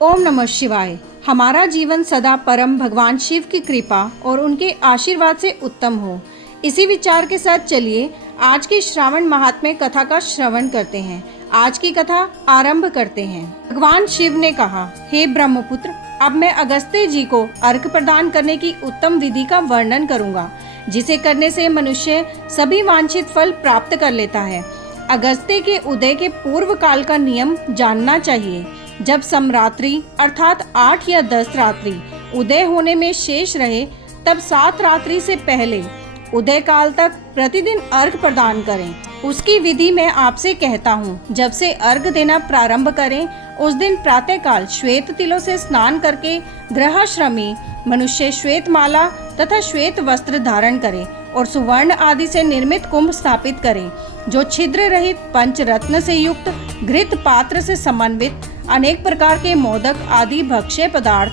ओम नमः शिवाय। हमारा जीवन सदा परम भगवान शिव की कृपा और उनके आशीर्वाद से उत्तम हो, इसी विचार के साथ चलिए आज की श्रावण महात्म्य कथा का श्रवण करते हैं। आज की कथा आरंभ करते हैं। भगवान शिव ने कहा, हे ब्रह्मपुत्र, अब मैं अगस्त्य जी को अर्घ प्रदान करने की उत्तम विधि का वर्णन करूंगा, जिसे करने से मनुष्य सभी वांछित फल प्राप्त कर लेता है। अगस्त्य के उदय के पूर्व काल का नियम जानना चाहिए। जब समरात्रि अर्थात 8 या 10 रात्रि उदय होने में शेष रहे, तब 7 रात्रि से पहले उदय काल तक प्रतिदिन अर्घ प्रदान करें। उसकी विधि मैं आपसे कहता हूँ। जब से अर्घ देना प्रारंभ करें, उस दिन प्रातः काल श्वेत तिलों से स्नान करके गृहश्रमी मनुष्य श्वेत माला तथा श्वेत वस्त्र धारण करें और सुवर्ण आदि से निर्मित कुंभ स्थापित करें, जो छिद्र रहित पंचरत्न से युक्त घृत पात्र से समन्वित अनेक प्रकार के मोदक आदि भक्ष्य पदार्थ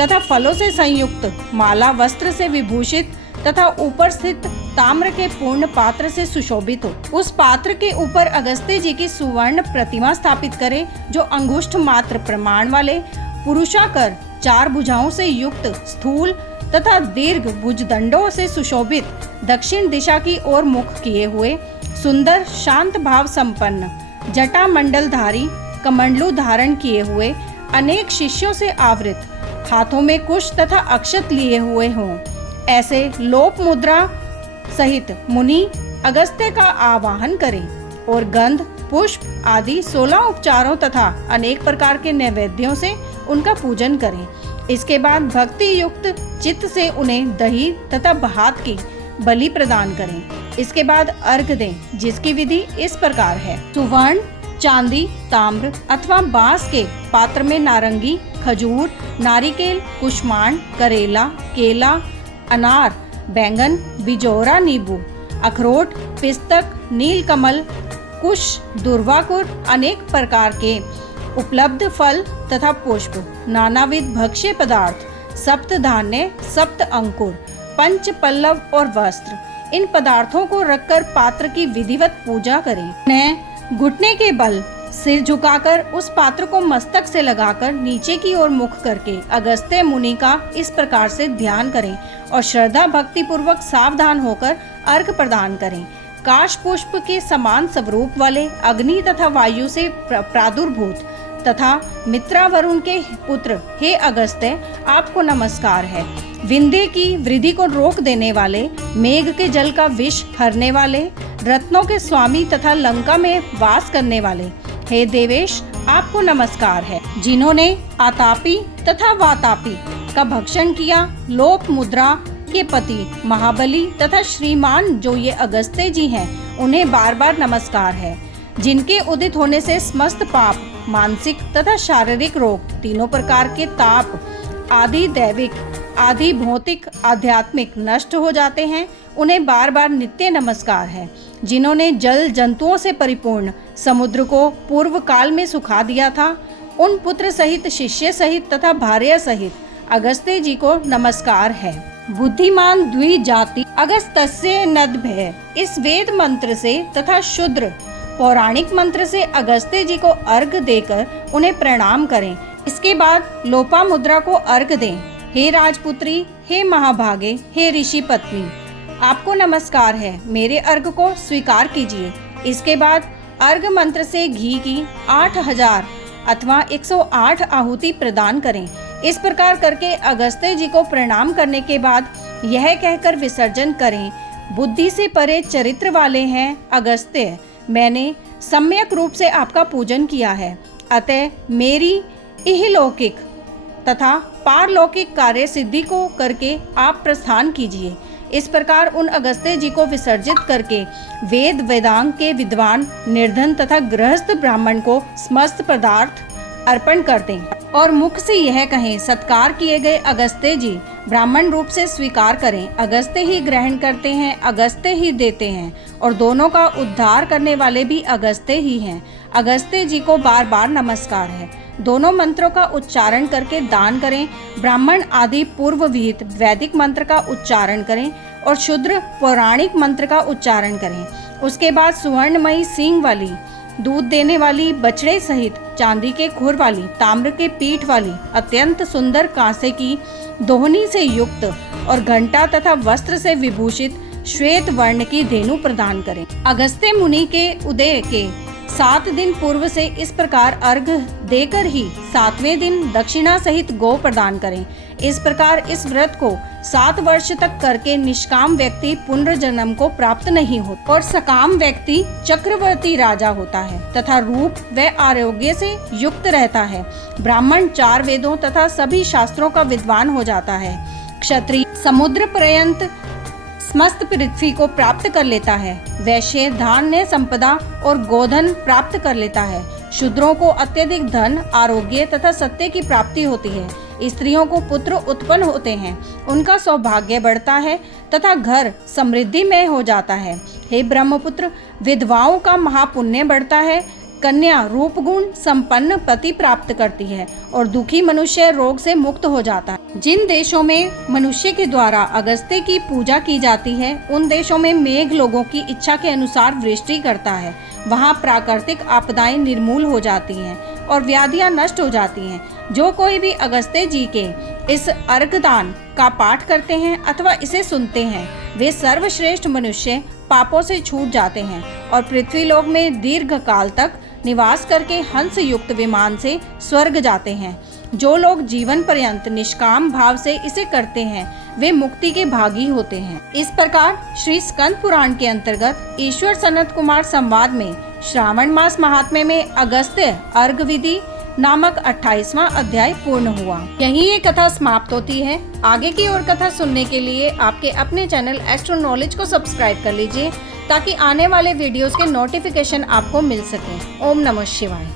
तथा फलों से संयुक्त माला वस्त्र से विभूषित तथा ऊपर स्थित ताम्र के पूर्ण पात्र से सुशोभित हो। उस पात्र के ऊपर अगस्त्य जी की सुवर्ण प्रतिमा स्थापित करें, जो अंगुष्ठ मात्र प्रमाण वाले पुरुषाकार 4 भुजाओं से युक्त स्थूल तथा दीर्घ भुजदंडों से सुशोभित दक्षिण दिशा की ओर मुख किए हुए, सुंदर शांत भाव संपन्न जटा मंडलधारी कमंडलू धारण किए हुए, अनेक शिष्यों से आवृत, हाथों में कुश तथा अक्षत लिए हुए हों। ऐसे लोप मुद्रा सहित मुनि अगस्त्य का आवाहन करें और गंध पुष्प आदि 16 उपचारों तथा अनेक प्रकार के नैवेद्यों से उनका पूजन करें। इसके बाद भक्ति युक्त चित्त से उन्हें दही तथा भात की बलि प्रदान करें। इसके बाद अर्घ दें, जिसकी विधि इस प्रकार है। सुवर्ण, चांदी, ताम्र अथवा बांस के पात्र में नारंगी, खजूर, नारिकेल, कुष्मांड, करेला, केला, अनार, बैंगन, बिजोरा नींबू, अखरोट, पिस्तक, नीलकमल, कुश, दुर्वाकुर, अनेक प्रकार के उपलब्ध फल तथा पुष्प, नानाविध भक्ष्य पदार्थ, सप्त धान्य, सप्त अंकुर, पंच पल्लव और वस्त्र, इन पदार्थों को रखकर पात्र की विधिवत पूजा करें। उन्हें घुटने के बल सिर झुकाकर उस पात्र को मस्तक से लगाकर नीचे की ओर मुख करके अगस्त्य मुनि का इस प्रकार से ध्यान करें और श्रद्धा भक्ति पूर्वक सावधान होकर अर्घ प्रदान करें। काश पुष्प के समान स्वरूप वाले अग्नि तथा वायु से प्रादुर्भूत तथा मित्रा वरुण के पुत्र, हे अगस्त्य, आपको नमस्कार है। विंध्य की वृद्धि को रोक देने वाले, मेघ के जल का विष हरने वाले, रत्नों के स्वामी तथा लंका में वास करने वाले, हे देवेश, आपको नमस्कार है। जिन्होंने आतापी तथा वातापी का भक्षण किया, लोप मुद्रा के पति महाबली तथा श्रीमान जो ये अगस्त्य जी हैं, उन्हें बार बार नमस्कार है। जिनके उदित होने से समस्त पाप, मानसिक तथा शारीरिक रोग, तीनों प्रकार के ताप आदि दैविक आदि भौतिक आध्यात्मिक नष्ट हो जाते हैं, उन्हें बार बार नित्य नमस्कार है। जिन्होंने जल जंतुओं से परिपूर्ण समुद्र को पूर्व काल में सुखा दिया था, उन पुत्र सहित शिष्य सहित तथा भार्या सहित अगस्त्य जी को नमस्कार है। बुद्धिमान द्विजाति अगस्त्य नद्भय, इस वेद मंत्र से तथा शुद्र पौराणिक मंत्र से अगस्त्य जी को अर्घ देकर उन्हें प्रणाम करें। इसके बाद लोपा मुद्रा को अर्घ दें। हे राजपुत्री, हे महाभागे, हे ऋषि पत्नी, आपको नमस्कार है, मेरे अर्घ को स्वीकार कीजिए। इसके बाद अर्घ मंत्र से घी की 8000 अथवा 108 आहुति प्रदान करें। इस प्रकार करके अगस्त्य जी को प्रणाम करने के बाद यह कहकर विसर्जन करें, बुद्धि से परे चरित्र वाले हैं अगस्त्य, मैंने सम्यक रूप से आपका पूजन किया है, अतः मेरी इहलौकिक तथा पारलौकिक कार्य सिद्धि को करके आप प्रस्थान कीजिए। इस प्रकार उन अगस्त्य जी को विसर्जित करके वेद वेदांग के विद्वान, निर्धन तथा गृहस्थ ब्राह्मण को समस्त पदार्थ अर्पण कर दें और मुख से यह कहें, सत्कार किए गए अगस्त्य जी ब्राह्मण रूप से स्वीकार करें। अगस्त्य ही ग्रहण करते हैं, अगस्त्य ही देते हैं और दोनों का उद्धार करने वाले भी अगस्त्य ही हैं। अगस्त्य जी को बार बार नमस्कार है। दोनों मंत्रों का उच्चारण करके दान करें। ब्राह्मण आदि पूर्व विहित वैदिक मंत्र का उच्चारण करें और शूद्र पौराणिक मंत्र का उच्चारण करें। उसके बाद सुवर्णमयी सींग वाली, दूध देने वाली बछड़े सहित चांदी के खुर वाली, ताम्र के पीठ वाली, अत्यंत सुंदर कांसे की दोहनी से युक्त और घंटा तथा वस्त्र से विभूषित श्वेत वर्ण की धेनु प्रदान करें। अगस्त्य मुनि के उदय के 7 दिन पूर्व से इस प्रकार अर्घ देकर ही 7वें दिन दक्षिणा सहित गौ प्रदान करें। इस प्रकार इस व्रत को 7 वर्ष तक करके निष्काम व्यक्ति पुनर्जन्म को प्राप्त नहीं होता और सकाम व्यक्ति चक्रवर्ती राजा होता है तथा रूप व आरोग्य से युक्त रहता है। ब्राह्मण 4 वेदों तथा सभी शास्त्रों का विद्वान हो जाता है। क्षत्रिय समुद्र पर्यंत समस्त पृथ्वी को प्राप्त कर लेता है। वैश्य धान्य संपदा और गोधन प्राप्त कर लेता है। शूद्रों को अत्यधिक धन, आरोग्य तथा सत्य की प्राप्ति होती है। स्त्रियों को पुत्र उत्पन्न होते हैं, उनका सौभाग्य बढ़ता है तथा घर समृद्धिमय हो जाता है। हे ब्रह्मपुत्र, विधवाओं का महापुण्य बढ़ता है। कन्या रूप गुण संपन्न पति प्राप्त करती है और दुखी मनुष्य रोग से मुक्त हो जाता है। जिन देशों में मनुष्य के द्वारा अगस्त्य की पूजा की जाती है, उन देशों में मेघ लोगों की इच्छा के अनुसार वृष्टि करता है। वहाँ प्राकृतिक आपदाएं निर्मूल हो जाती हैं और व्याधियां नष्ट हो जाती हैं। जो कोई भी अगस्त्य जी के इस अर्घदान का पाठ करते हैं अथवा इसे सुनते हैं, वे सर्वश्रेष्ठ मनुष्य पापों से छूट जाते हैं और पृथ्वी लोक में दीर्घ काल तक निवास करके हंस युक्त विमान से स्वर्ग जाते हैं। जो लोग जीवन पर्यंत निष्काम भाव से इसे करते हैं, वे मुक्ति के भागी होते हैं। इस प्रकार श्री स्कंद पुराण के अंतर्गत ईश्वर सनत कुमार संवाद में श्रावण मास महात्म्य में अगस्त्य अर्घ विधि नामक 28वां अध्याय पूर्ण हुआ। यहीं ये कथा समाप्त होती है। आगे की और कथा सुनने के लिए आपके अपने चैनल एस्ट्रो नॉलेज को सब्सक्राइब कर लीजिए ताकि आने वाले वीडियोस के नोटिफिकेशन आपको मिल सके। ओम नमः शिवाय।